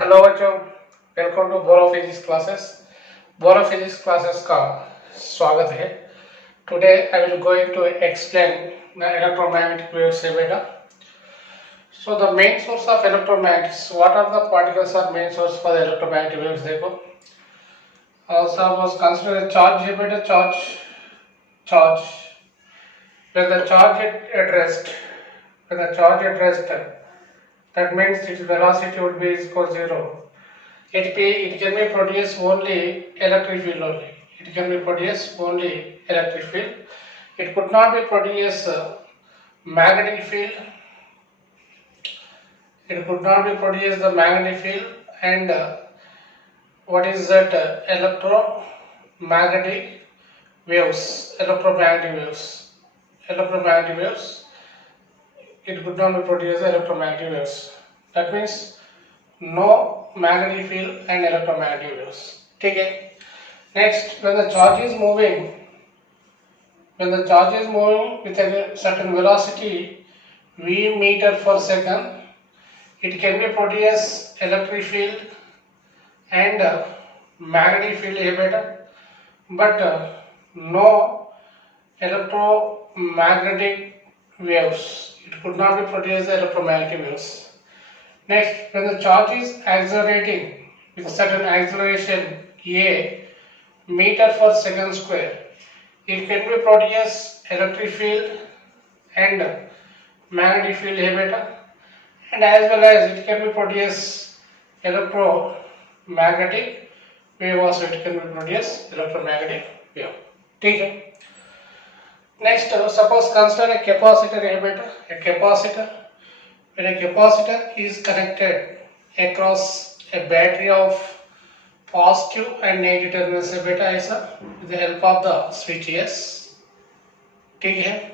Hello बच्चों, welcome to Bolo physics classes. Bolo physics classes का स्वागत है। Today I will going to explain the electromagnetic waves बेटा। So the main source of electromagnetics, what are the particles are main source for the electromagnetic waves? देखो, suppose consider a charge है बेटा, charge when the charge at rest, when the charge at rest, that means its velocity would be equal to 0. It can be produced only electric field only. It can be produced only electric field. It could not be produced magnetic field. It could not be produced the magnetic field. And what is that? Electromagnetic waves. Electromagnetic waves. Electromagnetic waves. It could not be produced electromagnetic waves. That means no magnetic field and electromagnetic waves. Okay. Next, when the charge is moving with a certain velocity v meter per second, it can be produce electric field and magnetic field है बेटा, but no electromagnetic waves. It could not be produced electromagnetic waves. Next, when the charge is accelerating with a certain acceleration a meter per second square, it can be produce electric field and magnetic field है बेटा, and as well as it can be produce electromagnetic wave also. It can be produce electromagnetic wave. ठीक है. Next, suppose consider a capacitor है बेटा, a capacitor. When a capacitor is connected across a battery of positive and negative terminals है बेटा, ऐसा with the help of the switches. ठीक है.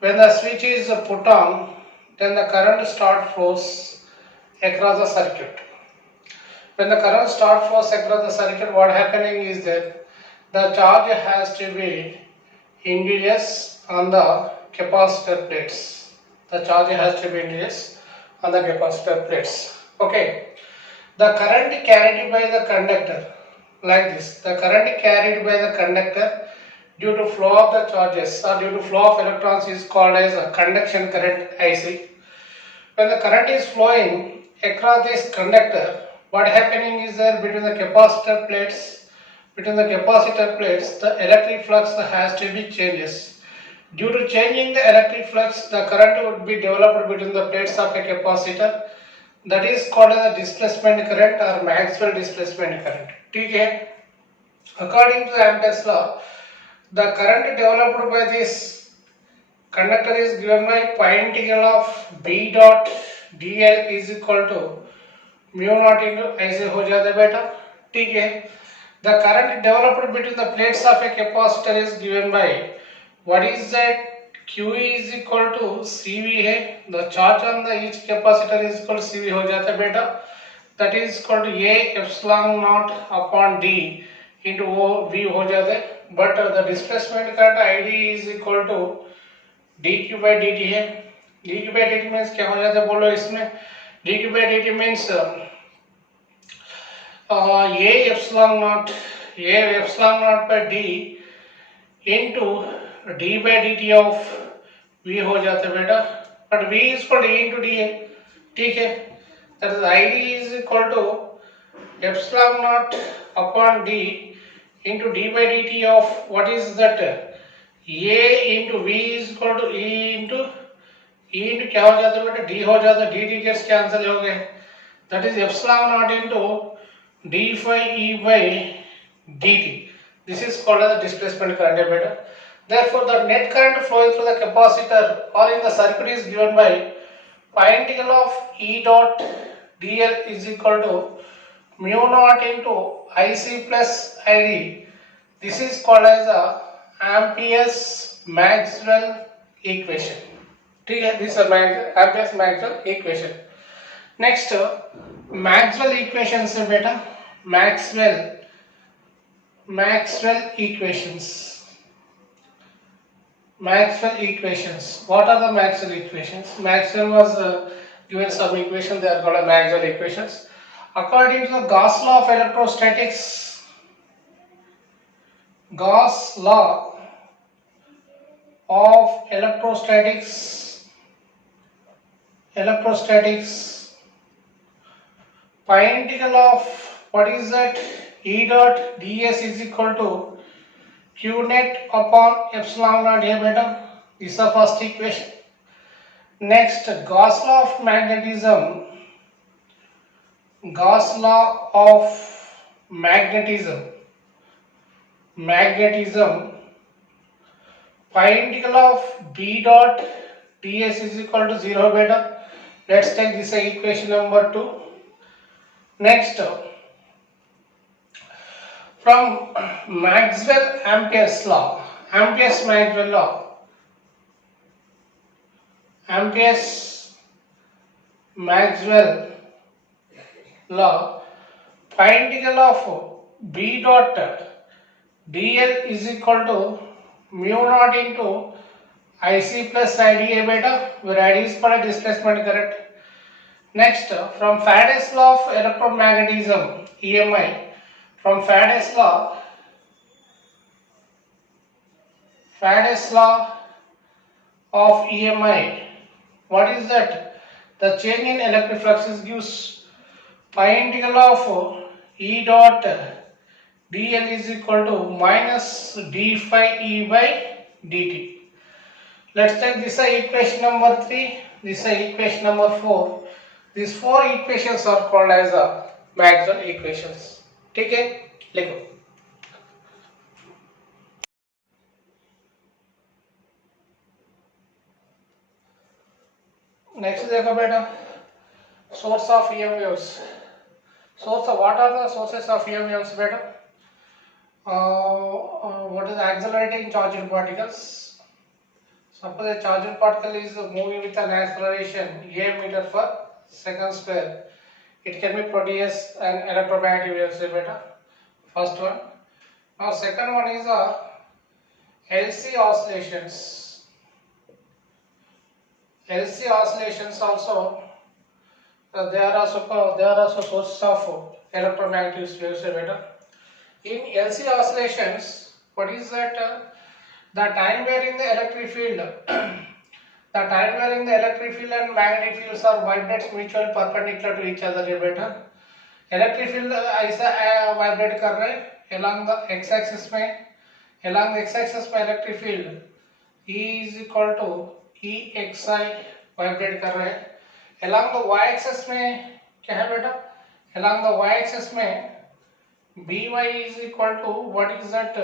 When the switch is put on, then the current start flows across the circuit. When the current start flows across the circuit, what happening is that the charge has to be induced on the capacitor plates. The charge has to be induced on the capacitor plates. Okay. The current carried by the conductor, like this. The current carried by the conductor due to flow of the charges or due to flow of electrons is called as a conduction current IC. When the current is flowing across this conductor, what happening is that between the capacitor plates, the electric flux has to be changes. Due to changing the electric flux, the current would be developed between the plates of a capacitor. That is called as a displacement current or Maxwell displacement current. ठीक है? According to the Ampere's law, the current developed by this conductor is given by pi integral of B dot dl is equal to mu naught into ऐसे हो जाता है बेटा. ठीक है? The current developed between the plates of a capacitor is given by what is that? Q is equal to CV है. The charge on the each capacitor is equal to CV हो जाता है बेटा. That is equal to A epsilon naught upon D into O V हो जाता है. But the displacement current ID is equal to dq by dt है. dq by dt means क्या हो जाता है बोलो इसमें? dq by dt means A epsilon naught by D into d by dt of v हो जाता है बेटा. But v is equal to E into d है. ठीक है. That is ID is equal to epsilon naught upon d into d by dt of what is that? A into v is equal to E into क्या हो जाता है बेटा? d हो जाता है. d gets cancel हो गए. That is epsilon naught into d phi E by dt. This is called as the displacement current beta. Therefore, the net current flowing through the capacitor or in the circuit is given by pi integral of E dot dl is equal to mu naught into IC plus ID. This is called as the Ampere's Maxwell equation. ठीक है? This is Ampere's Maxwell equation. Next, Maxwell equation से बेटा, Maxwell equations. Maxwell equations. What are the Maxwell equations? Maxwell was given some equation, they are called Maxwell equations. According to the Gauss law of electrostatics, Gauss law of electrostatics, pi integral of what is that? E dot ds is equal to q net upon epsilon naught a beta. This is the first equation. Next, Gauss law of magnetism. Gauss law of magnetism. Pi integral of b dot ds is equal to 0 beta. Let's take this equation number 2. Next, from Maxwell Ampere's law, Maxwell law, pi integral of b dot dl is equal to mu naught into IC plus IdA beta, where ID is for a displacement current. Next, from Faraday's law of electromagnetism, EMI, from Faraday's law of EMI, what is that? The change in electric fluxes gives pi integral of E dot dl is equal to minus d phi E by dt. Let's take this equation number 3, this equation number 4. These 4 equations are called as Maxwell equations. Okay, लिखो. Next देखो बेटा, source of EM waves. What are the sources of EM waves बेटा? What is accelerating charged particles? Suppose a charged particle is moving with an acceleration a meter per second square. It can be produce an electromagnetic waves beta. First one. Now second one is LC oscillations. LC oscillations also they are also sources of electromagnetic waves beta. In LC oscillations, what is that? The time varying the electric field, and magnetic fields are vibrates mutually perpendicular to each other. बेटा, electric field ऐसा vibrate कर रहे हैं along the x-axis में, electric field E is equal to EXI vibrate कर रहे हैं. Along the y-axis में क्या है बेटा? Along the y-axis में BY is equal to what is that?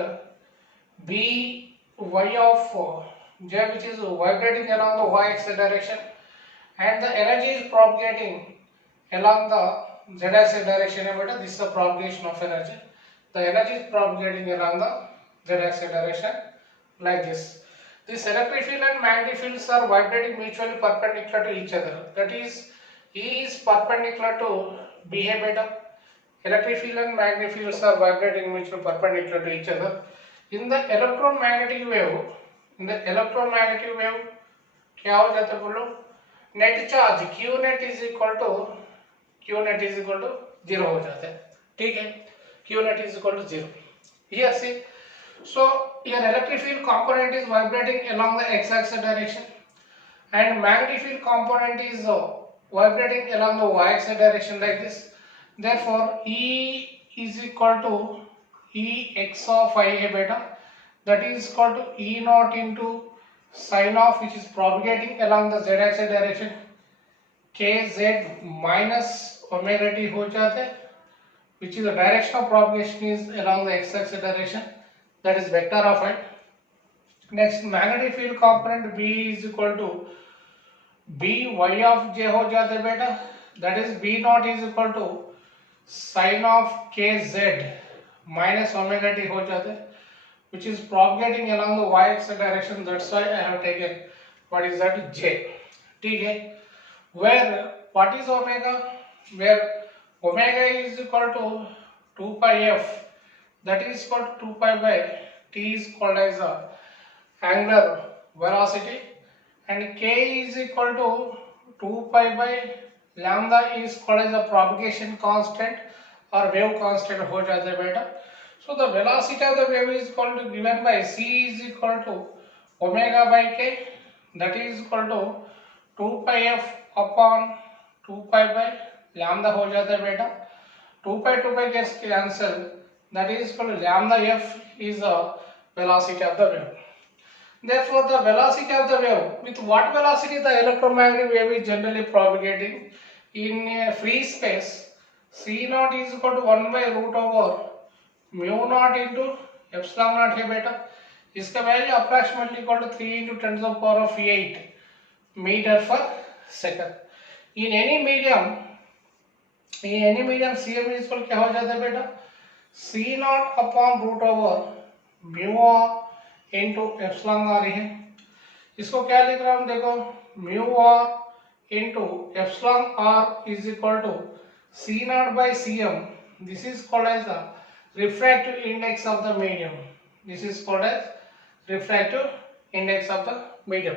By of J, which is vibrating along the y-axis direction, and the energy is propagating along the z-axis direction. This is the propagation of energy. The energy is propagating along the z-axis direction like this. This electric field and magnetic fields are vibrating mutually perpendicular to each other. That is, E is perpendicular to BA beta. Electric field and magnetic fields are vibrating mutually perpendicular to each other. In the electromagnetic wave, क्या हो जाता है बोलो? Net charge Q net is equal to 0 हो जाता है. ठीक है, Q net is equal to 0. Here see, so your electric field component is vibrating along the x-axis direction, and magnetic field component is vibrating along the y-axis direction like this. Therefore, E is equal to Ex of IA beta, that is equal to E naught into sine of, which is propagating along the z-axis direction, Kz minus omega t हो जाते हैं, which is the direction of propagation is along the x-axis direction, that is vector of it. Next, magnetic field component B is equal to By of J हो जाते हैं बेटा, that is B naught is equal to sine of Kz minus omega t हो जाते हैं, which is propagating along the y-axis direction. That's why I have taken what is that J. ठीक है, where what is omega? Where omega is equal to 2 pi f, that is equal to 2 pi by t is called as a angular velocity, and k is equal to 2 pi by lambda is called as a propagation constant or wave constant हो जाता है बेटा. So the velocity of the wave is equal to given by c is equal to omega by k, that is equal to 2 pi f upon 2 pi by lambda हो जाता है बेटा. 2 pi gets cancelled, that is equal to lambda f is the velocity of the wave. Therefore, the velocity of the wave, with what velocity the electromagnetic wave is generally propagating in a free space, c naught is equal to 1 by root over mu naught into epsilon naught है बेटा. इसका value approximately equal to 3 into 10 to the power of 8 meter per second. In any medium cm is equal क्या हो जाता है बेटा, c naught upon root over mu r into epsilon r है. इसको क्या लिख रहा हूँ देखो, mu r into epsilon r is equal to c naught by cm. This is called as the refractive index of the medium. This is called as refractive index of the medium.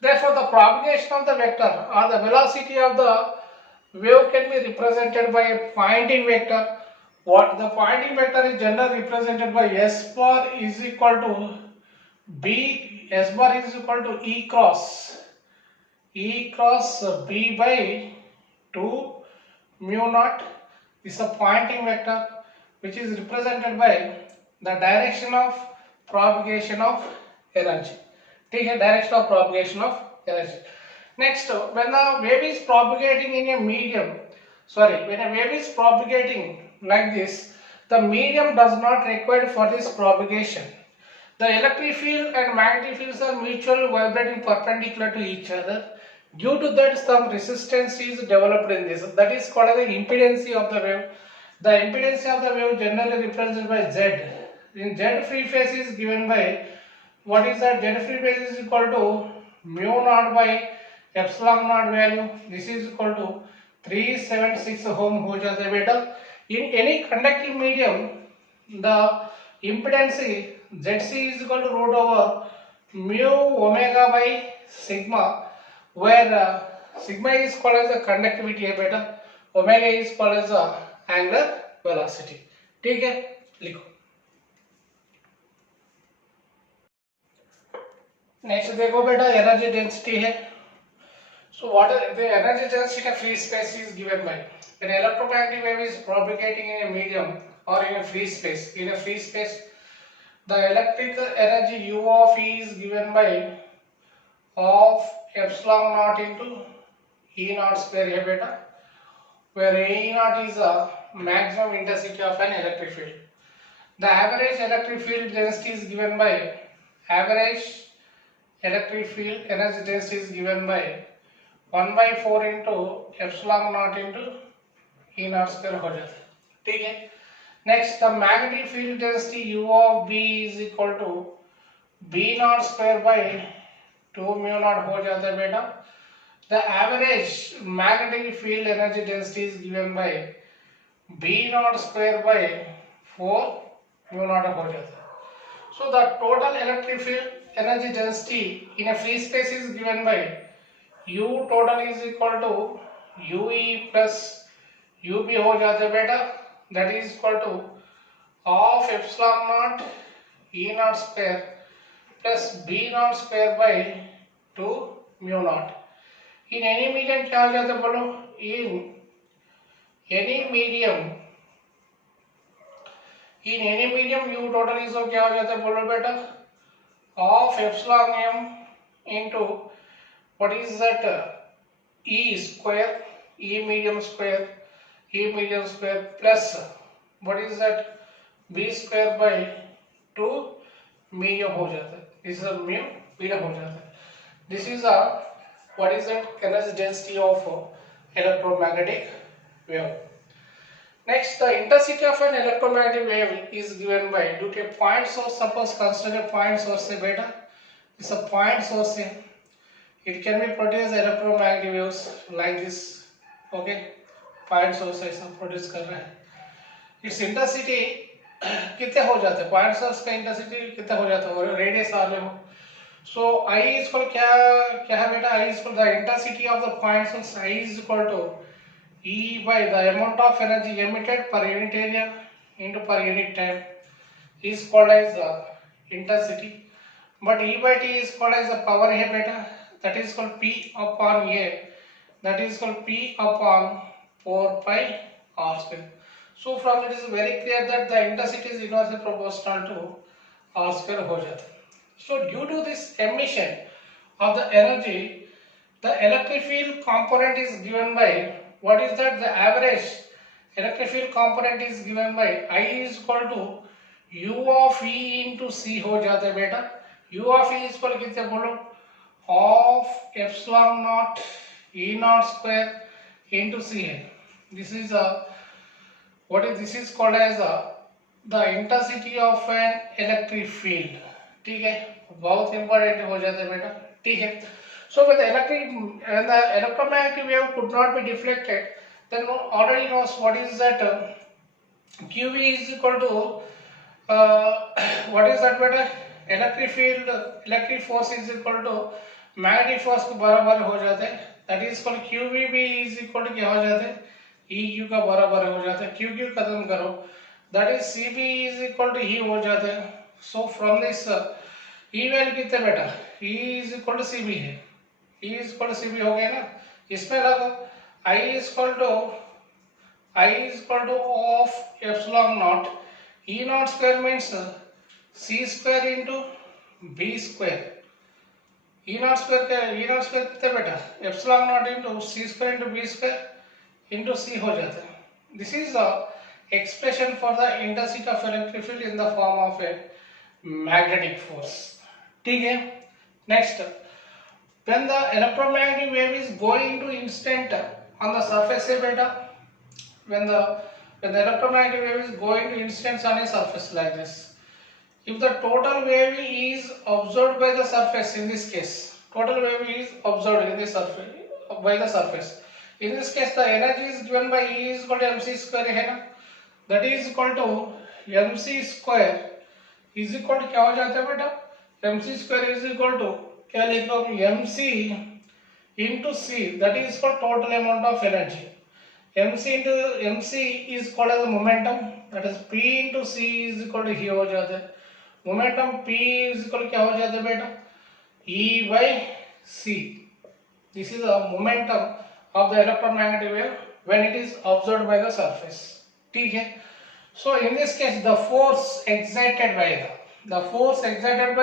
Therefore, the propagation of the vector or the velocity of the wave can be represented by a Poynting vector. What the Poynting vector is generally represented by s bar is equal to b, s bar is equal to e cross b by 2 mu naught. This is a Poynting vector which is represented by the direction of propagation of energy. ठीक है, direction of propagation of energy. Next, when a wave is propagating in a medium, when a wave is propagating like this, the medium does not require for this propagation. The electric field and magnetic fields are mutually vibrating perpendicular to each other. Due to that, some resistance is developed in this. That is called as the impedance of the wave. The impedance of the wave generally represented by Z. In Z free phase is given by, what is that? Z free phase is equal to mu naught by epsilon naught value. This is equal to 376 ohm हो जाता है बेटा. In any conducting medium, the impedance ZC is equal to root over mu omega by sigma, where sigma is called as the conductivity है बेटा, omega is called as the angular velocity. ठीक है, लिखो. Next देखो बेटा, energy density है. So what is the energy density in a free space is given by, an electromagnetic wave is propagating in a medium or in a free space. In a free space, the electrical energy U of E is given by half epsilon naught into E naught square है बेटा, where E naught is the maximum intensity of an electric field. The average electric field density is given by, average electric field energy density is given by 1 by 4 into epsilon naught into E naught square हो जाता है. ठीक है. Next, the magnetic field density U of B is equal to B naught square by 2 mu naught हो जाता है बेटा. The average magnetic field energy density is given by B naught square by 4 mu naught हो जाता है. So the total electric field energy density in a free space is given by U total is equal to UE plus UB हो जाता है बेटा, that is equal to half epsilon naught E naught square plus B naught square by 2 mu naught. In any medium क्या हो जाता है बोलो, in any medium U total is क्या हो जाता है बोलो बेटा, half epsilon m into what is that, E square, E medium square plus what is that, B square by 2 medium हो जाता है. This is a mu medium हो जाता है. This is a, what is that, energy density of electromagnetic wave. Next, the intensity of an electromagnetic wave is given by, due to a point source. Suppose consider a point source है बेटा, it's a point source है. It can be produced electromagnetic waves like this. Okay, point source ऐसा produce कर रहा है. Its intensity कितने हो जाते हैं, point source का intensity कितना हो जाता है, और radius वाले हो. So I is equal क्या है बेटा, I is equal the intensity of the point source, I is equal to E by the amount of energy emitted per unit area into per unit time is called as the intensity. But E by T is called as the power here beta, that is called P upon A, that is called P upon 4 pi r square. So from it is very clear that the intensity is inversely proportional to r square हो जाता है. So due to this emission of the energy, the electric field component is given by, what is that, the average electric field component is given by I is equal to U of E into C हो जाता है बेटा. U of E is equal to कितने बोलो, of epsilon naught E naught square into C है. This is this is called as the intensity of an electric field. ठीक है, बहुत इंपॉर्टेंट हो जाता है बेटा. ठीक है. So when the electromagnetic wave could not be deflected, then one already knows what is that QV is equal to what is that beta, electric field, electric force is equal to magnetic force के बराबर हो जाता है. That is called QVB is equal to क्या हो जाता है, EQ का बराबर हो जाता है. QQ खत्म करो, that is CB is equal to E हो जाता है. So from this E value कितने बेटा, E is equal to CB है. E is equal to CB हो गया ना. इसमें लगो I is equal to of epsilon naught E naught square means C square into B square. E naught square कितने बेटा, epsilon naught into C square into B square into C हो जाता है. This is the expression for the intensity of electric field in the form of a magnetic force. ठीक है. Next, when the electromagnetic wave is going to incident on the surface है बेटा, when the electromagnetic wave is going to incident on a surface like this, if the total wave is observed by the surface, in this case total wave is observed in the surface by the surface, in this case the energy is given by E is equal to mc square है ना. That is equal to mc square is equal to क्या हो जाता है बेटा, mc square is equal to क्या लिख लो, mc into c, that is for total amount of energy. mc is called as momentum, that is p into c is equal to ही हो जाता है. momentum p is equal to क्या हो जाता है बेटा, E by c. This is the momentum of the electromagnetic wave when it is observed by the surface. ठीक है. So in this case the force exerted by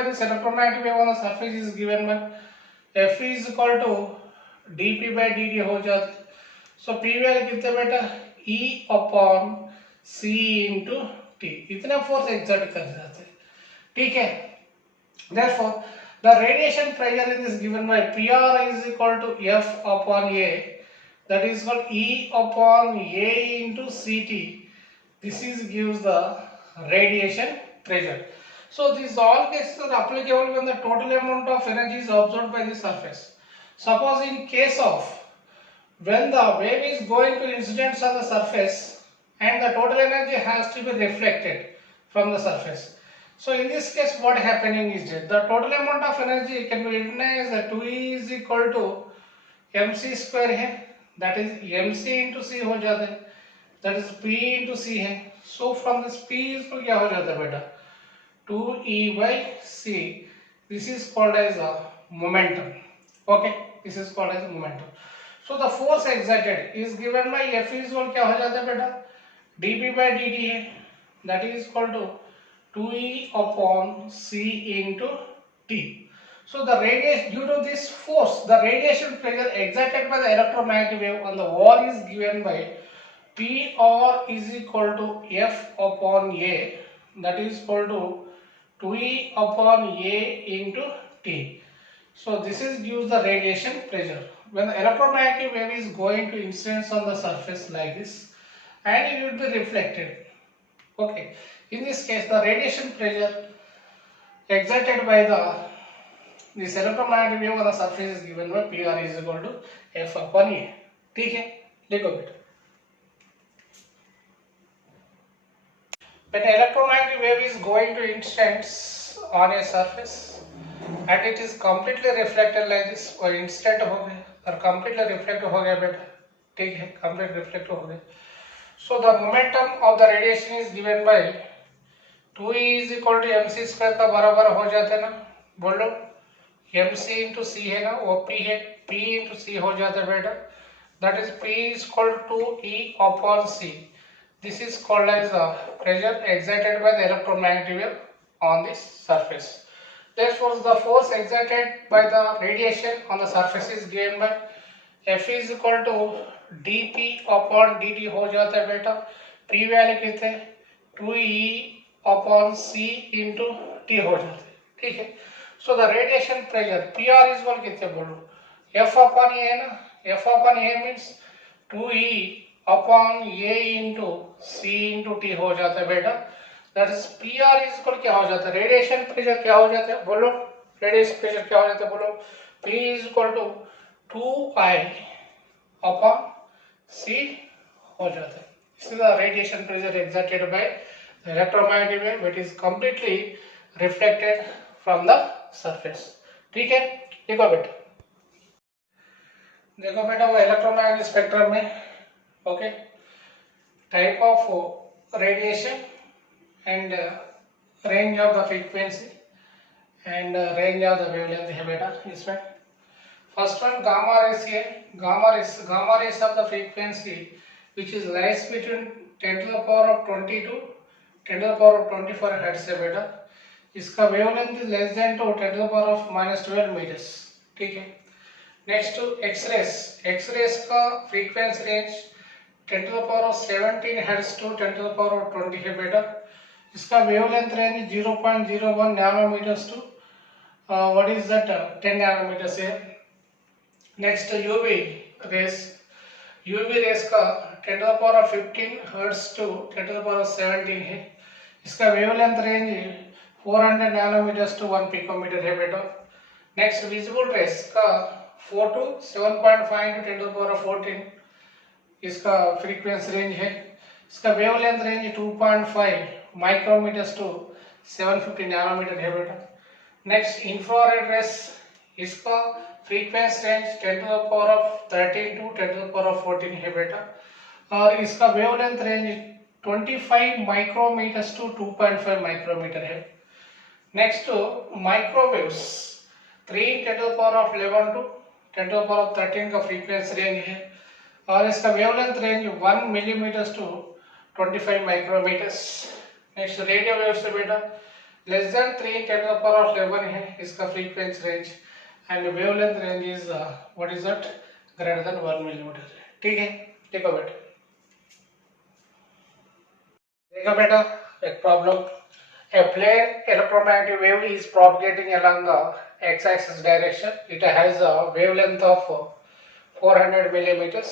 this electromagnetic wave on the surface is given by F is equal to dp by dt हो जाता है. So P value कितने बेटा, E upon C into T, इतना force exert कर जाते हैं. ठीक है. Therefore the radiation pressure is given by PR is equal to F upon A, that is called E upon A into CT. This is gives the radiation pressure. So these all cases are applicable when the total amount of energy is absorbed by the surface. Suppose in case of when the wave is going to incidence on the surface and the total energy has to be reflected from the surface. So in this case what happening is that the total amount of energy can be written as 2E is equal to mc square है, that is mc into c हो जाता है, that is p into c है. So from this p is तो क्या हो जाता है बेटा, 2E by c. This is called as a momentum. Okay, this is called as momentum. So the force exerted is given by F is equal क्या हो जाता है बेटा, dp by dt है, that is equal to 2E upon c into t. So the radiation, due to this force, the radiation pressure exerted by the electromagnetic wave on the wall is given by PR is equal to F upon A, that is equal to 2E upon A into T. So this is gives the radiation pressure when the electromagnetic wave is going to incidence on the surface like this and it will be reflected. Okay, in this case the radiation pressure exerted by this electromagnetic wave on the surface is given by PR is equal to F upon A. ठीक है, लिखो बेटा. When electromagnetic wave is going to incidence on a surface and it is completely reflected like this, और instant हो गया और completely reflected हो गया बेटा, ठीक है, कंप्लीट रिफ्लेक्ट हो गए. So the momentum of the radiation is given by 2E is equal to mc square का बराबर हो जाता है ना, बोलो mc into c है ना, वो p है, p into c हो जाता है बेटा, that is p is equal to E upon c. This is called as the pressure exerted by the electromagnetic wave on this surface. Therefore the force exerted by the radiation on the surface is given by F is equal to dp upon dt हो जाता है बेटा, p value कितने 2E upon c into t हो जाता है, ठीक है. So the radiation pressure PR is equal कितने बोलो, F upon A है ना, F upon A means 2E upon A into c into t हो जाता है बेटा, that is PR is equal क्या हो जाता है, रेडिएशन प्रेशर क्या हो जाता है बोलो, रेडिएशन प्रेशर क्या हो जाता है बोलो, P is equal to 2I upon C हो जाता है. This is the radiation pressure exerted by the electromagnetic wave which is completely reflected from the surface. ठीक है, देखो बेटा, देखो बेटा वो इलेक्ट्रोमैग्नेटिक स्पेक्ट्रम में okay type of radiation and range of the frequency and range of the wavelength है बेटा. इसमें first one gamma rays है, gamma rays of the frequency which is lies between 10 to the power of 20 to 10 to the power of 24 hertz है बेटा. इसका wavelength is less than to 10 to the power of minus 12 meters, ठीक है. Next x-race का frequency range 10 to the power of 17 hertz to 10 to the power of 20 है बेटा. इसका wavelength range 0.01 nanometers to what is that 10 nanometers है. Next UV rays का 10 to the power of 15 hertz to 10 to the power of 17 है. इसका wavelength range 400 nanometers to 1 picometer है बेटा. Next visible race का 4 to 7.5 into 10 to the power of 14 इसका frequency range है. इसका wavelength range 2.5 micrometers to 750 nanometer है बेटा. नेक्स्ट इंफ्रारेड रेस, इसका frequency range 10 to the power of 13 to 10 to the power of 14 है बेटा. और इसका wavelength range 25 micrometres to 2.5 micrometre है. Next microwaves 3 10 to the power of 11 to 10 to the power of 13 का frequency range है. और इसका wavelength range 1 millimeters to 25 micrometers. Next radio waves है बेटा, less than 3 10 to the power of 11 है इसका frequency range and wavelength range is what is that greater than 1 millimeter. ठीक है, देखो बेटा एक problem. A plane electromagnetic wave is propagating along the x-axis direction. It has a wavelength of 400 millimeters.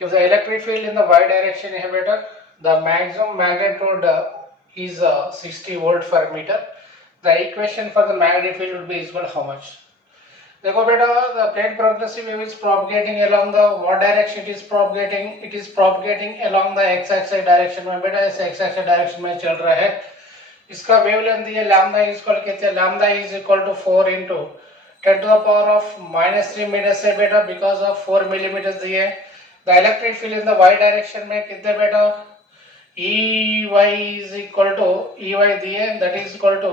If the electric field in the y direction है बेटा, the maximum magnitude is 60 volt per meter. The equation for the magnetic field would be equal how much? देखो बेटा, the plane progressive wave is propagating along the what direction it is propagating? It is propagating along the x-axis direction में बेटा, इस x-axis direction में चल रहा है. इसका वेवलेंथ ये लैम्डा इज इक्वल कितने, lambda is equal to 4 into 10 to the power of -3 meter से बेटा, बिकॉज ऑफ 4 मिलीमीटर दिए. The electric field in the y direction में कितने बेटा, EY is equal to EY दिए, that is equal to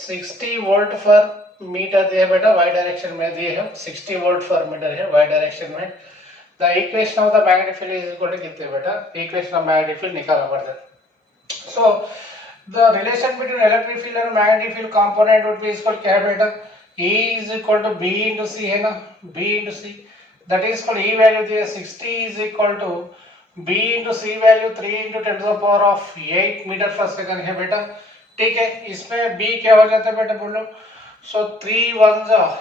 60 volt per meter दिए बेटा, y direction में दिए है 60 वोल्ट पर मीटर है y डायरेक्शन में. The equation of the magnetic field is equal to कितने बेटा, इक्वेशन ऑफ मैग्नेटिक फील्ड निकालना पड़ता है. So the relation between electric field and magnetic field component would be equal क्या है बेटा, E is equal to B into C है ना, B into C, that is equal E value दिए 60 is equal to B into C value 3 into 10 to the power of 8 metre पर second है बेटा. ठीक है, इसमें B क्या हो जाता है बेटा बोलो, so 3 1s are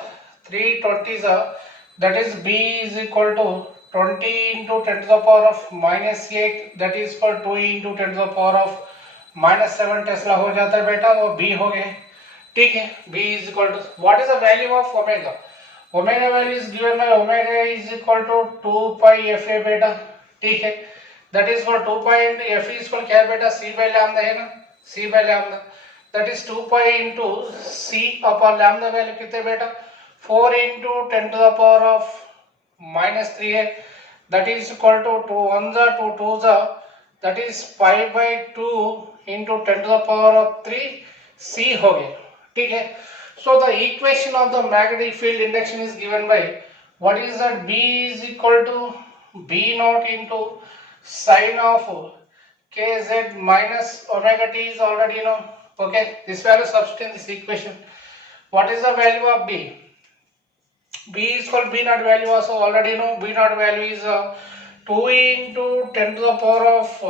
3 20s are, that is B is equal to 20 into 10 to the power of -8, that is equal to 2 into 10 to the power of -7 Tesla हो जाता है बेटा, वो B हो गए. ठीक है, B is equal to what is the value of omega? Omega value is given by omega is equal to 2 pi fa बेटा. ठीक है, that is for 2 pi into f is equal क्या है बेटा, C by lambda है ना, C by lambda, that is 2 pi into C upon lambda value कितने बेटा, 4 into 10 to the power of -3 है, that is equal to 2 1 जा 2 2 जा, that is 5/2 into 10 to the power of 3 C हो गया. ठीक है. So the equation of the magnetic field induction is given by what is that? B is equal to B naught into sine of kz minus omega t is already known. Okay, this value substitute in this equation. What is the value of B? B is called B naught value also already know. B naught value is 2 into 10 to the power of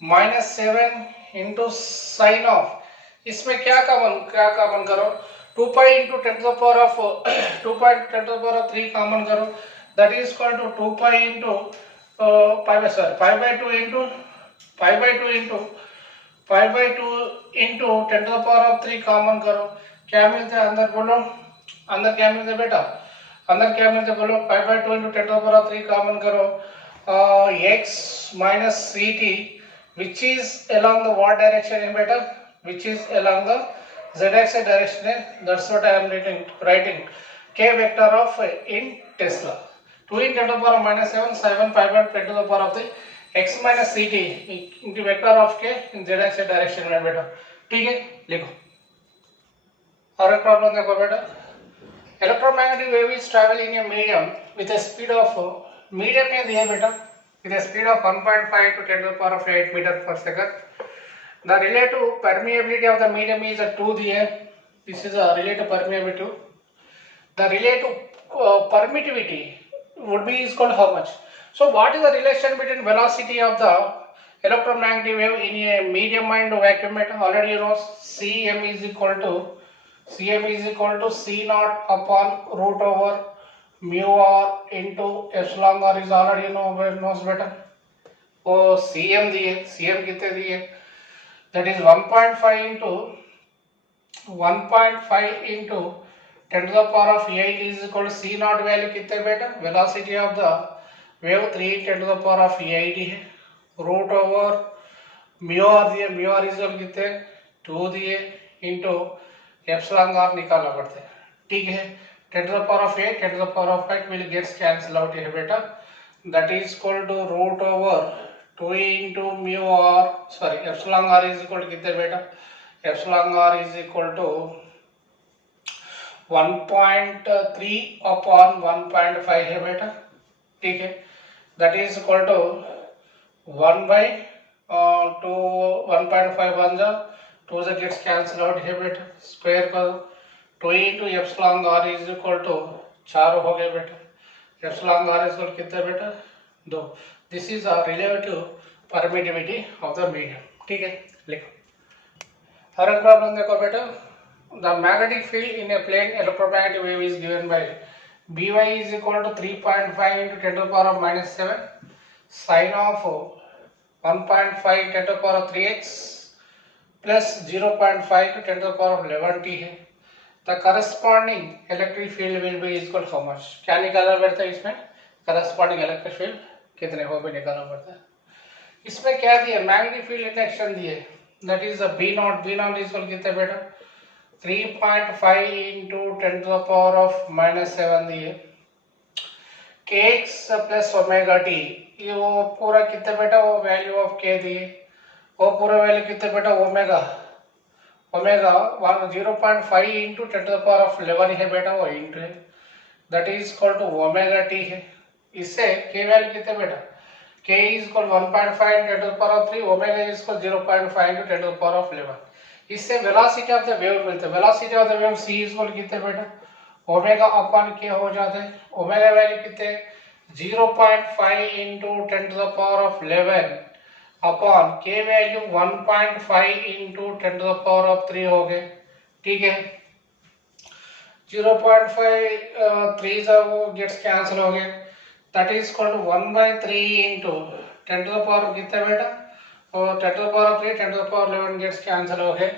minus 7 into sine of. इसमें क्या common करो? 2 pi into 10 to the power of 2 pi into 10 to the power of 3 common करो. That is equal to 2 pi into pi by 2 into pi by 2 into 10 to the power of 3 common करो. क्या मिलता है अंदर बोलो? अंदर क्या मिलता है बेटा? अंदर क्या मिलता है बोलो? pi by 2 into 10 to the power of 3 common करो. X minus Ct, which is along the what direction है बेटा? Which is along the z-axis direction है. That's what I am writing. K vector of in Tesla. 2 in 10 to the power of minus 7 pi by 10 to the power of the x minus Ct into vector of K in z-axis direction में बेटा. ठीक है, लिखो. और एक problem देखो बेटा. Electromagnetic wave is traveling in a medium with a speed of medium में दिया बेटा with a speed of 1.5 to 10 to the power of 8 meter per second. The relative permeability of the medium is 2 दिए. This is a relative permeability. The relative permittivity would be is called how much? So what is the relation between velocity of the electromagnetic wave in a medium and vacuum meter? Already you know Cm is equal to C naught upon root over mu r into epsilon r is already you know knows better. Oh Cm दिए, Cm कितने दिए? That is 1.5 into 10 to the power of 8 is equal to C naught value कितने बेटा? Velocity of the wave 3 10 to the power of 8 है. Root over mu r दिए, mu r is equal कितने? 2 दिए into epsilon r निकालना पड़ता है. ठीक है. 10 to the power of 8, 10 to the power of 5 will get cancel out here बेटा. That is equal to root over 2 into mu r, sorry, epsilon r is equal to कितने बेटा? Epsilon r is equal to 1.3 upon 1.5 है बेटा. ठीक है. That is equal to 1 by 2 1.5 1 जा 2 से gets cancel out है बेटा. स्क्वायर करो. 2 into epsilon r is equal to 4 हो गया बेटा. Epsilon r is equal कितने बेटा? 2. This is a relative permittivity of the medium. ठीक है, लिखो. हर एक प्रॉब्लम देखो बेटा. The magnetic field in a plane electromagnetic wave is given by By is equal to 3.5 into 10 to the power of minus 7 sine of 1.5 10 to the power of 3x plus 0.5 to 10 to the power of 11 t है. The corresponding electric field will be equal to how much? क्या निकालना पड़ता है इसमें? Corresponding electric field कितने हो भी निकालना पड़ता है. इसमें क्या दिए? Magnetic field induction दिए. That is B naught. B naught is equal कितने बेटा? 3.5 into 10 to the power of minus 7 दिए. kx plus omega t. ये वो पूरा कितने बेटा? वो value of k दिए. वो पूरा value कितने बेटा? Omega 0.5 into 10 to the power of 11 है बेटा. वो इंटू है. That is equal to omega t है. इससे k value कितने बेटा? k is equal 1.5 into 10 to the power of 3. omega is equal 0.5 into 10 to the power of 11. इससे velocity of the wave मिलता है. Velocity of the wave c is equal कितने बेटा? Omega upon k हो जाता है. ओमेगा वैल्यू कितने? 0.5 into 10 to the power of 11 upon k value 1.5 into 10 to the power of 3 हो गए. ठीक है. 0.5 3 जब वो गेट्स कैंसिल हो गए. That is equal to 1/3 into 10 to the power of कितने बेटा? और 10 to the power of 3, 10 to the power of 11 gets cancel okay.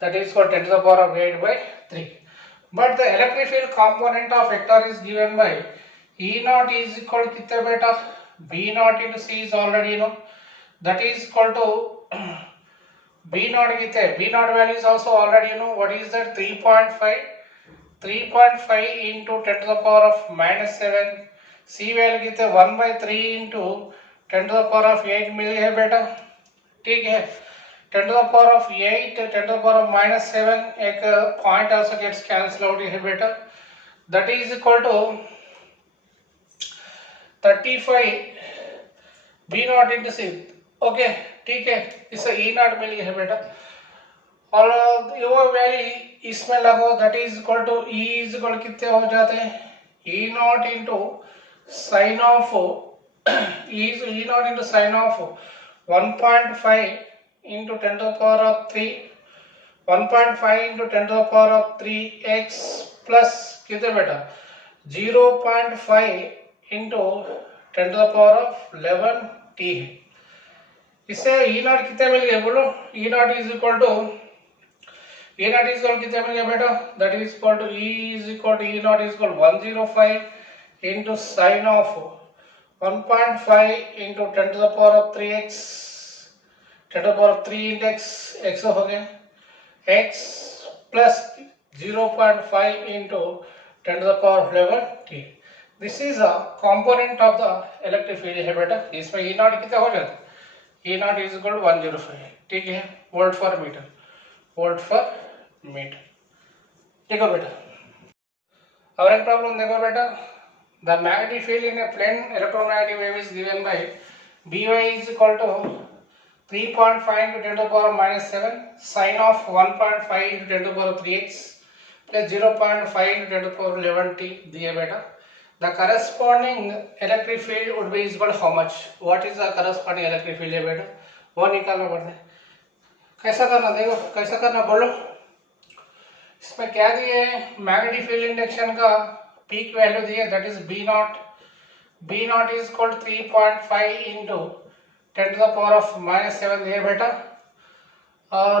That is for 10 to the power of 8 by 3. But the electric field component of vector is given by E naught is equal to कितने बेटा? B naught into C is already you know. That is equal to B naught कितने? B naught value is also already you know. What is that? 3.5 into 10 to the power of minus 7 C value कितने 1/3 into 10⁻8 मिल गया बेटा, ठीक है। 10⁻8 10⁻7 एक point also gets cancel out है बेटा, that is equal to 35 B naught into C, okay ठीक है। इससे ई नॉट मिल गया है बेटा, और वो वैल्यू इसमें लगो, that is equal to E is equal कितने हो जाते हैं, E naught into sine of E naught into sine of 1.5 into 10⁻3 1.5 into 10⁻3 x plus कितने बेटा 0.5 इंटू 10⁻11 टी है। इससे ई नॉट कितने मिल गए बोलो, E naught is equal to कितने मिल गया बेटा, that is equal to E naught is equal 105 into sine of 1.5 into 10⁻3 x 10⁻3 into x हो गया x plus 0.5 into 10�11 t. This is a component of the electric field है बेटा। इसमें ई not कितना हो जाता है, ई नॉट इज इक्वल 105, ठीक है, वोल्ट फॉर मीटर। देखो बेटा और एक प्रॉब्लम देखो बेटा, the magnetic field in a plane electromagnetic wave is given by by is equal to 3.5 into 10 to the power minus 7 sine of 1.5 into 10 to the power 3x plus 0.5 into 10 to the power 11 t दिए बेटा। The corresponding electric field would be equal to how much? What is the corresponding electric field है बेटा, वो निकालना पड़ता है। कैसा करना देखो, कैसा करना बोलो। इसमें क्या दिए है, मैग्नेटिक फील्ड इंडक्शन का पीक वैल्यू दिए, that is B naught is equal 3.5 into 10 to the power of minus 7 दिए बेटा, और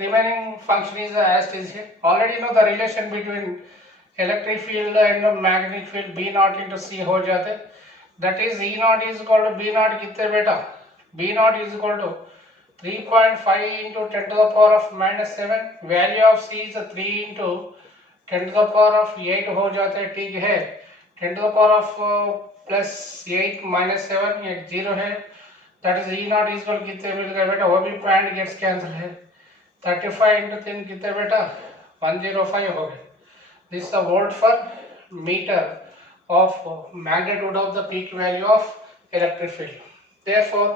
remaining function is as it is here. Already know the relation between electric field and magnetic field B naught into C हो जाते, that is E naught is equal to B naught कितने बेटा, B naught is equal to 3.5 into 10 to the power of minus 7, value of C is 3 into 10 to the power of 8 हो जाते, ठीक है। 10 to the power of plus 8 minus 7 एक 0 है, that is E naught is equal कितने मिल गए बेटा, वो भी पॉइंट गेट्स कैंसिल है, 35 into 3 कितने बेटा 105 हो गए। This is the volt per meter of magnitude of the peak value of electric field. Therefore,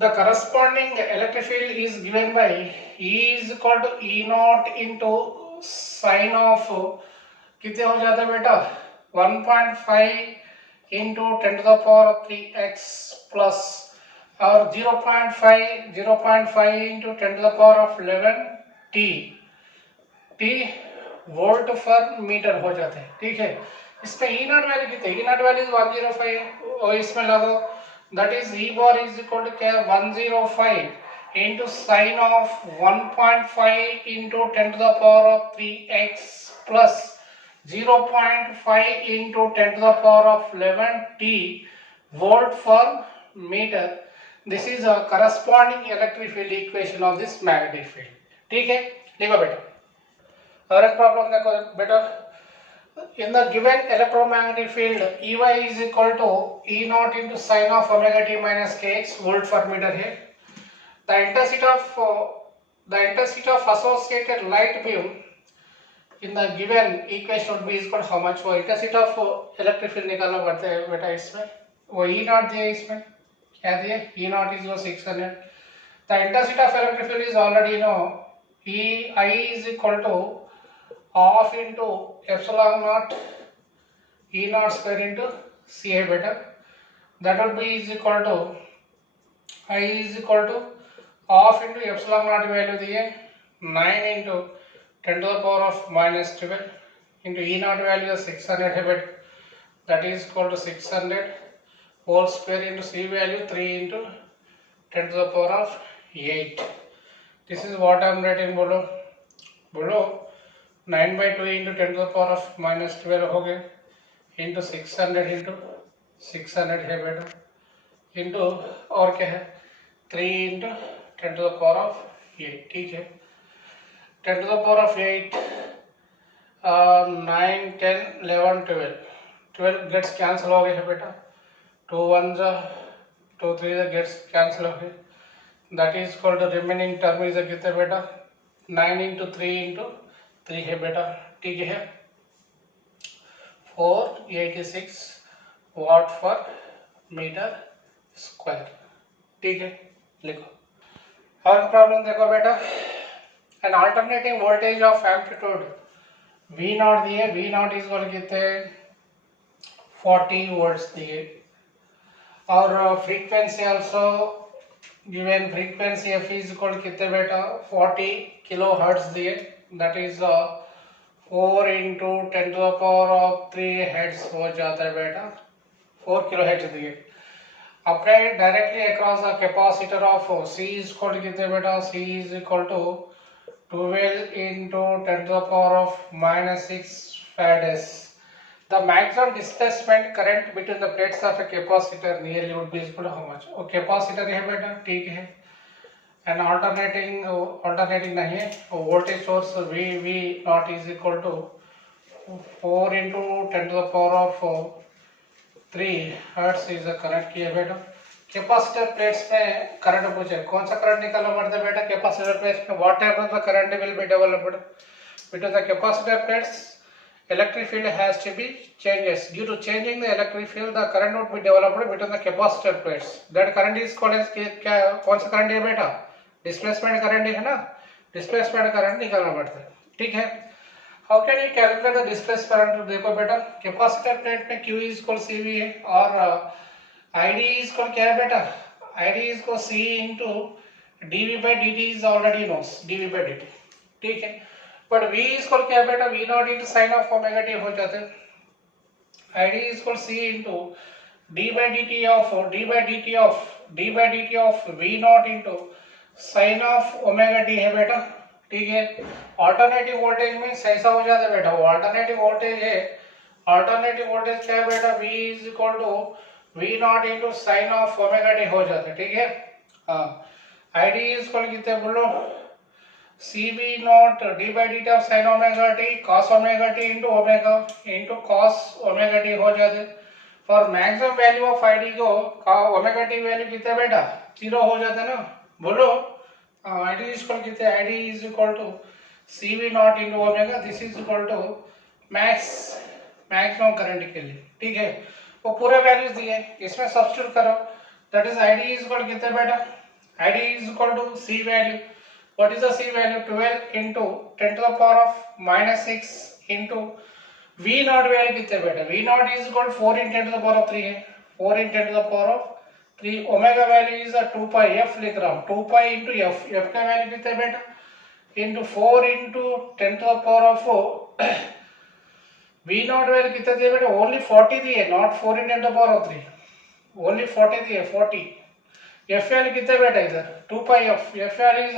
the corresponding electric field is given by E is equal to E naught into sine of कितने हो जाते हैं बेटा 1.5 into 10 to the power 3x plus और 0.5 into 10 to the power of 11 t volt per metre हो जाते हैं, ठीक है। इसमें ई नॉट वैल्यू कितने, ई नॉट वैल्यू 105 और इसमें लगो, that is E bar is equal to क्या 105 into sine of 1.5 into 10 to the power of 3x plus 0.5 into 10 to the power of 11 t volt per metre. This is a corresponding electric field equation of this magnetic field, ठीक है। देखो बेटा और एक problem देखो बेटा, in the given electromagnetic field Ey is equal to E naught into sine of omega t minus kx volt per meter है। The intensity of associated light beam in the given equation would be equal to how much, वो intensity of electric field निकालना पड़ता है बेटा। इसमें वो E naught दिए, इसमें क्या दिए, E naught is equal 600। The intensity of electric field is already know I is equal to half into epsilon naught E naught square into C है बेटा, that would be is equal to I is equal to half into epsilon naught value दिए 9 into 10 to the power of minus 12 into E naught value 600 है बेटा, that is equal to 600 whole square into C value 3 into 10 to the power of 8. This is what I am writing below 9/2 into 10 to the power of minus 12 हो गए into 600 है बेटा into और क्या है 3 into 10 to the power of 8, ठीक है। 10 to the power of 8 9 10 11 12 12 gets cancel हो गए हैं बेटा, 2 1 2 3 गेट्स कैंसिल हो गए, that is called remaining term is कितने बेटा 9 इंटू 3 इंटू 3 है बेटा, ठीक है 486 वाट पर मीटर स्क्वायर, ठीक है लिखो। और प्रॉब्लम देखो बेटा, an alternating voltage of amplitude V naught दिए, V नॉट इज इक्वल कितने 40 वोल्ट्स दिए, और frequency also given, frequency F is equal कितने बेटा 40 किलो हर्ट्ज दिए, that is 4 into 10 to the power of 3 hertz हो जाता है बेटा, 4 किलो हेड्स दिए। apply directly across the capacitor of C is equal to कितने बेटा, C is equal to 12 into 10 to the power of minus 6 farads. The maximum displacement current between the plates of a capacitor nearly would be equal to how much? और capacitor है बेटा, ठीक है, and alternating नहीं है, voltage source V naught is equal to 4 into 10 to the power of 3 hertz is the current की है बेटा। कैपेसिटर प्लेट्स में करंट पूछे, कौन सा करंट निकालना पड़ता है बेटा कैपेसिटर प्लेट्स में, what type of the current will be developed between the capacitor plates, electric field has to be changes, due to changing the electric field the current would be developed between the capacitor plates, that current is called as क्या, कौन सा current है बेटा displacement current है ना, displacement current निकालना पड़ता है, ठीक है। How can you calculate the displacement, देखो बेटा कैपेसिटर प्लेट में Q इज इक्वल CV है, और ID इज इक्वल क्या है बेटा, ID is equal C into dV by dt इज already knows, dV by dt, ठीक है, बट V इज इक्वल क्या है बेटा, V naught into sine of omega t हो जाते हैं, ID is equal C into d by dt of V naught into sine of omega t है बेटा, ठीक है। अल्टरनेटिव वोल्टेज में ऐसा हो जाता है बेटा, वो अल्टरनेटिव वोल्टेज है, अल्टरनेटिव वोल्टेज क्या है बेटा, V is equal to V naught into sine of omega t हो जाता है, ठीक है। हाँ, ID इज इक्वल कितने बोलो, CB naught d by d t of sine omega t cos omega t into omega into cos omega t हो जाते। For maximum value of ID को ओमेगा टी वैल्यू कितने बेटा 0 हो जाता है ना, बोलो ID इज इक्वल कितने, ID is equal to CB naught into omega, this is equal to maximum current के लिए, ठीक है। वो पूरे वैल्यूज दिए, इसमें सब्स्टिट्यूट करो, that is ID is equal कितने बेटा, ID is equal to C value, what is the C value 12 into 10 to the power of minus 6 into V naught value कितने बेटा, V naught is equal 4 in 10 to the power of 3 है, 4 in 10 to the power of 3, omega value is 2 pi f लिख रहा हूँ, 2 pi into f का value कितना है बेटा into 4 into 10 to the power of V naught value कितना दिया बेटा, ओनली 40 दिए, not 4 in 10 to the power of 3, only 40 दिए, 40, f वैल्यू कितना बेटा इधर 2 pi f value is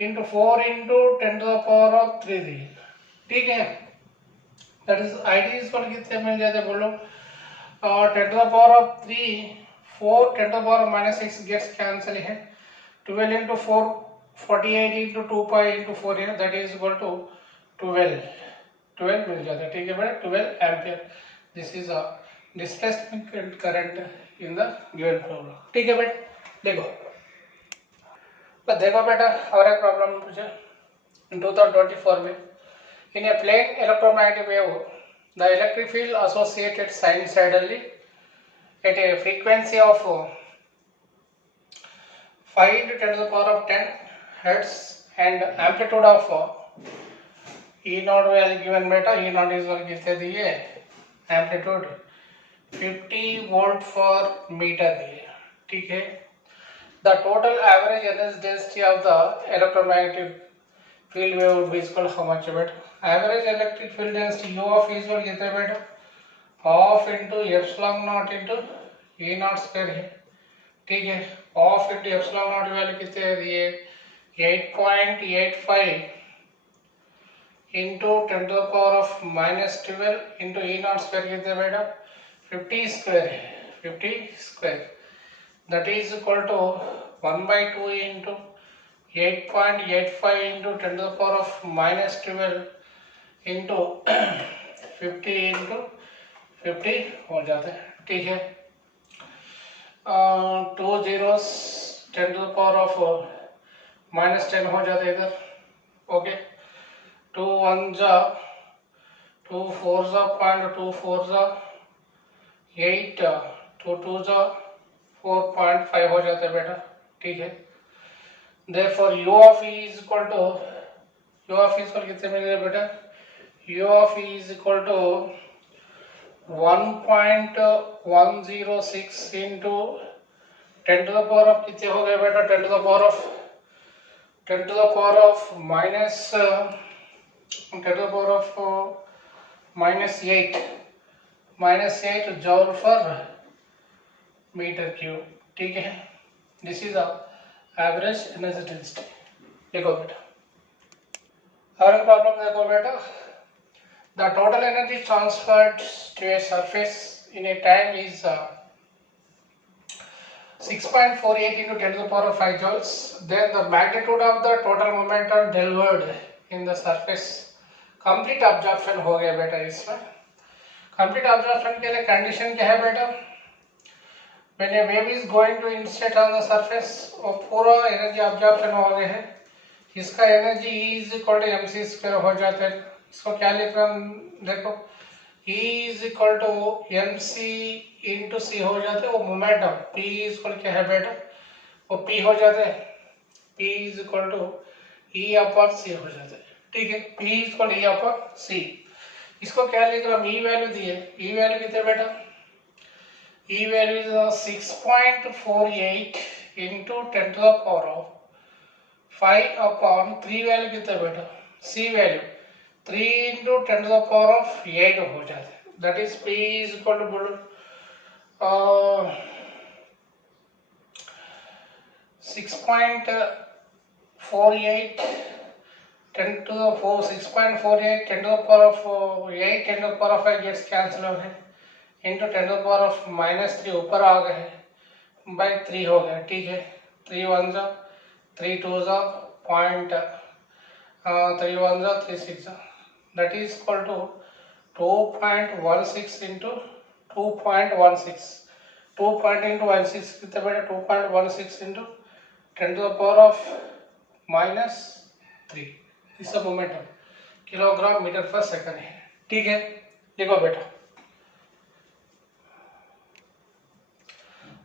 into 4 into 10 to the power of 3 दिए, ठीक है। That is ID is equal कितने मिल जाते बोलो, 10 to the power of 3 4 10 to the power minus 6 gets cancel है, 12 इंटू 4 48 इंटू 2 पाई इंटू 4 है, दैट इज इक्वल टू 12 मिल जाता है, ठीक है बेटा 12 ampere, this is a displacement current in the given problem, ठीक है बेटा। देखो बेटा और एक प्रॉब्लम पूछा 2024 में, in a plane electromagnetic wave the electric field associated sinusoidally at a frequency of 5 into 10 to the power of 10 hertz and amplitude of E naught value given beta, E naught is equal कितने दिए, amplitude 50 volt per meter दिए, ठीक है। The total average energy density of the electromagnetic field wave would be equal how much beta, average electric field density U of E is equal कितने बेटा, half into epsilon naught into E naught square है, ठीक है। Half into epsilon naught value कितने दिए 8.85 into 10 to the power of minus 12 into E naught square कितने बेटा 50 square है, 50 square, that is equal to 1/2 into 8.85 into 10 to the power of minus 12 into 50 into 50 हो जाते हैं, ठीक है। 2 zeros 10 to the power of -10 हो जाते हैं इधर, ओके। 2 1 जा 2 4 जा 0.2 4 जा 8 2 2 जा 4.5 हो जाते हैं बेटा, ठीक है। Therefore u of e is equal to कितने मिलेगा बेटा, u of e is equal to 1.106 into 10 to the power of कितने हो गए बेटा, 10 to the power of minus 10 to the power of -8 joule per meter cube, ठीक है। This is average energy density. देखो बेटा, और एक प्रॉब्लम देखो बेटा, the total energy transferred to a surface in a time is 6.48 into 10 to the power of 5 joules. Then the magnitude of the total momentum delivered in the surface. Complete absorption हो गया बेटा। इसमें complete absorption के लिए condition क्या है बेटा, when a wave is going to incident on the surface, और पूरा एनर्जी अब्जॉर्प्शन हो गया है, इसका energy E is equal to mc square हो जाता है। इसको क्या लिख रहा हूँ देखो, E is equal to mc into c हो जाते हैं, वो मोमेंटम P is equal क्या है बेटा, वो P हो जाते हैं, P is equal to E upon c हो जाते हैं, ठीक है। P is equal to E upon c। इसको क्या लिख रहा हूँ, E वैल्यू दिए, E वैल्यू कितने बेटा, E value is 6.48 into 10 to the power of 5 upon 3 value कितना बेटा, C value 3 into 10 to the power of 8 हो जाता है। That is P is equal to 6.48 10 to the power 6.48 10 to the power of 8 10 to the power of 5 gets cancelled है, into 10 to the power of -3 ऊपर आ गए हैं, by 3 हो गया, ठीक है। 3 1 जा 3 2 जा 3 1 जा 3 6 जा, that is equal to 2.16 into 2.16 2 point into 16 कितने बेटा, 2.16 into 10 to the power of -3 इसका मोमेंटम किलोग्राम मीटर पर सेकंड है, ठीक है। देखो बेटा,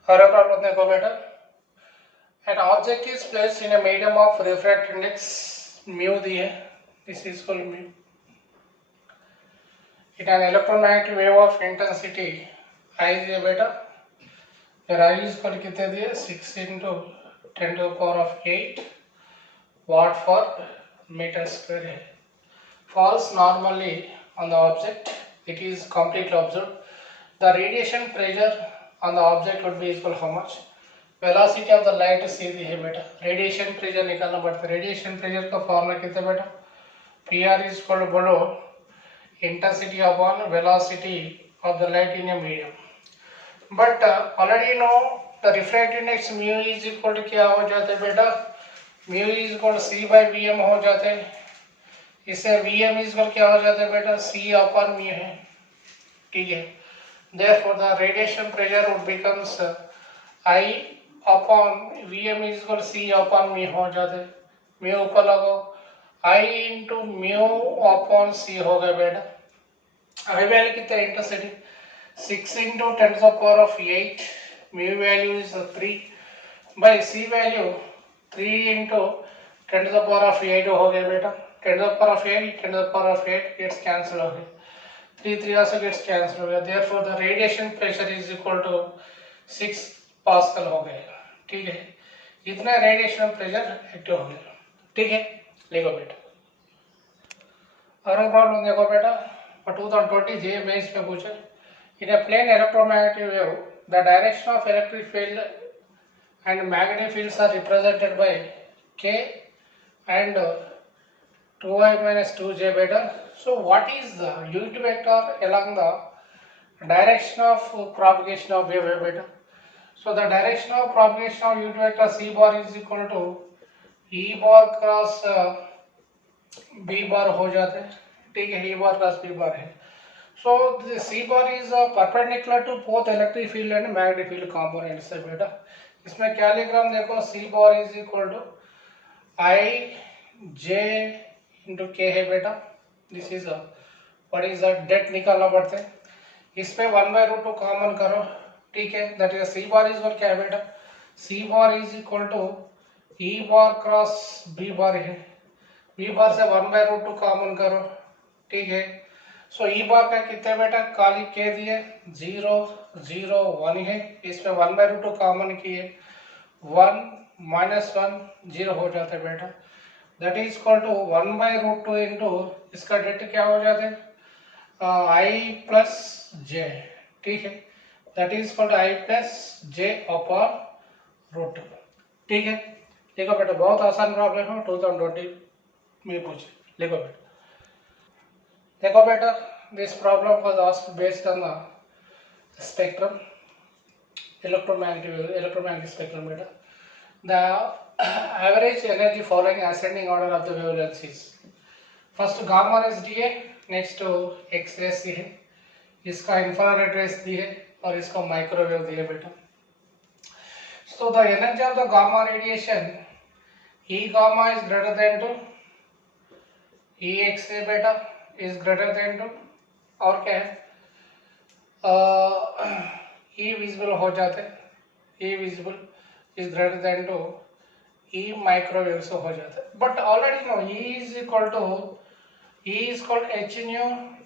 और प्रॉब्लम देखो बेटा, an object is placed in a medium of refractive index mu दी है, this is called mu, in an electromagnetic wave of intensity I दिए बेटा, फिर I is called कितने दिए, 6 into 10 to the power of 8 watt per meter square है, falls normally on the object, it is completely observed, the radiation pressure on the object would be equal how much, velocity of the light c दी है बेटा, radiation pressure निकालना पड़ता है, radiation pressure का formula कितना बेटा, PR is equal to बोलो intensity upon velocity of the light in a medium, but already know the refractive index mu is equal to क्या हो जाते हैं बेटा, mu is equal to c by vm हो जाते हैं, इससे vm is equal क्या हो जाता है बेटा, c upon mu है, ठीक है। Therefore, the radiation pressure would becomes I upon Vm is equal to C upon mu हो जाते, mu ऊपर लगो, I into mu upon C हो गया बेटा। I वैल्यू कितना intensity 6 into 10 to the power of 8, mu value is 3 by C value 3 into 10 to the power of 8 हो गया बेटा, 10 to the power of 8 10 to the power of 8 gets cancelled हो गया, 3 3 also gets cancelled हो गया, therefore the radiation pressure is equal to 6 pascal हो गया, ठीक है। इतना रेडिएशन प्रेशर एक्टिव हो गया, ठीक है। देखो बेटा, और प्रॉब्लम देखो बेटा, 2020 जे मेंस में पूछा, in a plane electromagnetic wave the direction of electric field and magnetic fields are represented by k and 2i minus 2j beta. So what is the unit vector along the direction of propagation of wave beta? So the direction of propagation of unit vector c bar is equal to e bar cross b bar हो जाते हैं, ठीक है, E bar plus B bar है. So the C bar is perpendicular to both electric field and magnetic field components है बेटा. इसमें क्या लिख रहा हूँ देखो, C bar is equal to I J into K है बेटा. This is what is that, that निकालना पड़ता है. इस पे 1/√2 कॉमन करो, ठीक है. That is C bar is क्या है बेटा, C bar is equal to E bar cross B bar है. B bar से 1/√2 कॉमन करो, ठीक है. सो E bar का कितने बेटा, काली के दिए 0 0 1 है. इसमें 1/√2 कॉमन किए, 1 -1 0 हो जाता है बेटा. That is equal to 1/√2 into इसका डेट क्या हो जाता है, I प्लस J, ठीक है. That is equal to I plus J upon √2, ठीक है. देखो बेटा बहुत आसान प्रॉब्लम है, 2020 में पूछे. देखो बेटा, देखो बेटा, this problem was asked based on the spectrum, electromagnetic spectrum beta. The average energy following ascending order of the wavelengths is, first gamma rays दिए, next to x rays दिए, इसका infrared rays दिए और इसका microwave दिए बेटा. So the energy of the gamma radiation, E gamma is greater than to E x-ray beta is greater than to, और क्या है, E visible हो जाते हैं, E visible is greater than to E microwave से हो जाता है. But already know E is equal to, E is called h nu,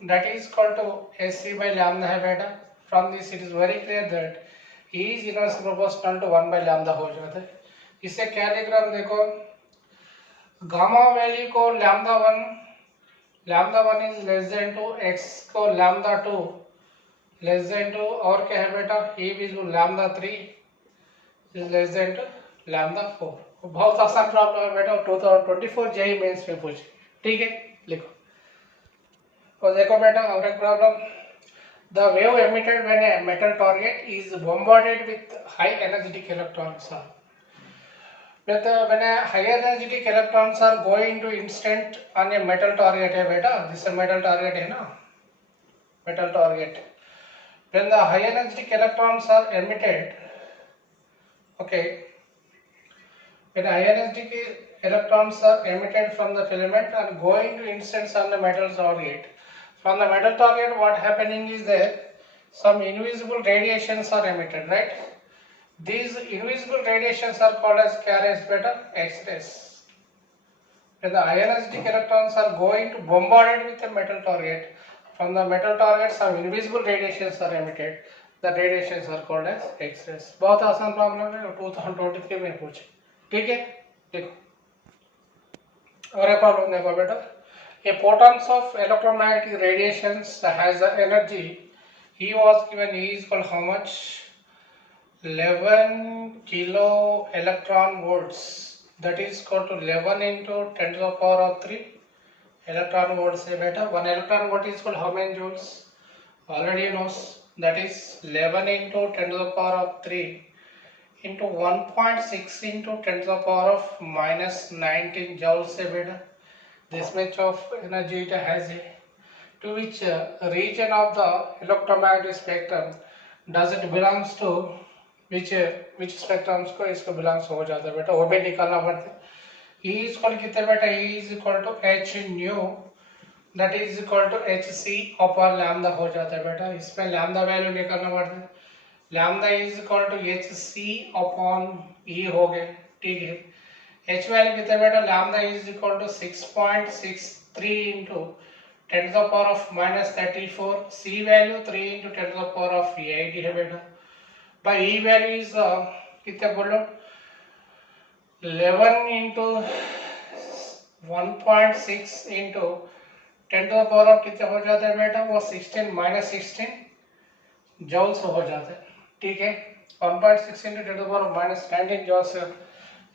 that is equal to Sc by lambda है बेटा. From this it is very clear that E is inversely proportional to 1 by lambda हो जाता है. इससे क्या लिख रहा हूँ देखो, गामा वैल्यू को lambda 1 is less than 2, x को लैम्डा 2 लेस देन 2, और क्या है बेटा, E visible lambda 3 is less than to lambda 4. बहुत आसान प्रॉब्लम है बेटा, 2024 जेईई मेंस में पूछे, ठीक है. लिखो तो देखो बेटा, और एक problem, the wave emitted when a metal target is bombarded with high energetic electrons. When a high energetic electrons are going to instant on a metal target है बेटा, this is metal target है ना, metal target. When the high energetic electrons are emitted, okay, when high energetic electrons are emitted from the filament and going to instants on the metal target, from the metal target what happening is that some invisible radiations are emitted, right? These invisible radiations are called as carriers beta, X-rays. When the high energetic electrons are going to bombarded with a metal target, from the metal target some invisible radiations are emitted. The radiations are called as X-rays. बहुत आसान problem है, 2023 में पूछे, ठीक है. देखो और एक प्रॉब्लम देखो बेटा, a photons of electromagnetic radiations has the energy. He was given, E is called how much, 11 kilo electron volts, that is equal to 11 into 10 to the power of 3 electron volts है बेटा. 1 electron volt is called how many joules, already knows, that is 11 into 10 to the power of 3 into 1.6 into 10 to the power of minus 19 joules है बेटा. This much of energy it has, to which region of the electromagnetic spectrum does it belongs to, which spectrums को इसको belongs हो जाता है बेटा, वो भी निकालना पड़ता है. E is equal कितने बेटा, E is equal to h nu, that is equal to hc upon lambda हो जाता है बेटा. इसमें lambda वैल्यू निकालना पड़ता है. lambda is equal to hc upon E हो गए, ठीक है. h वैल्यू कितने बेटा, lambda is equal to 6.63 into 10 to the power of minus 34, C value 3 into 10 to the power of 8 है बेटा. By E value is कितने बोलो, 11 into 1.6 into 10 to the power of कितने हो जाता है बेटा, वो 16 minus 16 joules हो जाता है, ठीक है. 1.6 into 10 to the power of minus 19 joules,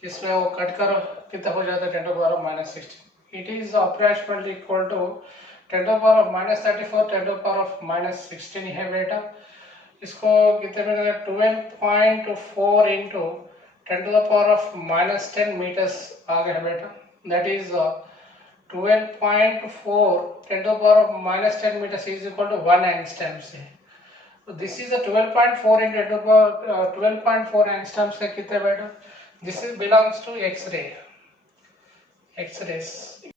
इसमें वो कट करो कितना हो जाता है, 10 to the power of minus 16. It is approximately equal to 10 to the power of minus 34, 10 to the power of minus 16 है बेटा. इसको कितने में 12.4 into 10 to the power of minus 10 meters आ गया है बेटा. That is 12.4 10 to the power of minus 10 meters is equal to 1 angstrom. So this is a 12.4 into 10 to the power 12.4 angstrom से कितने बेटा? This is belongs to X-ray. X-rays.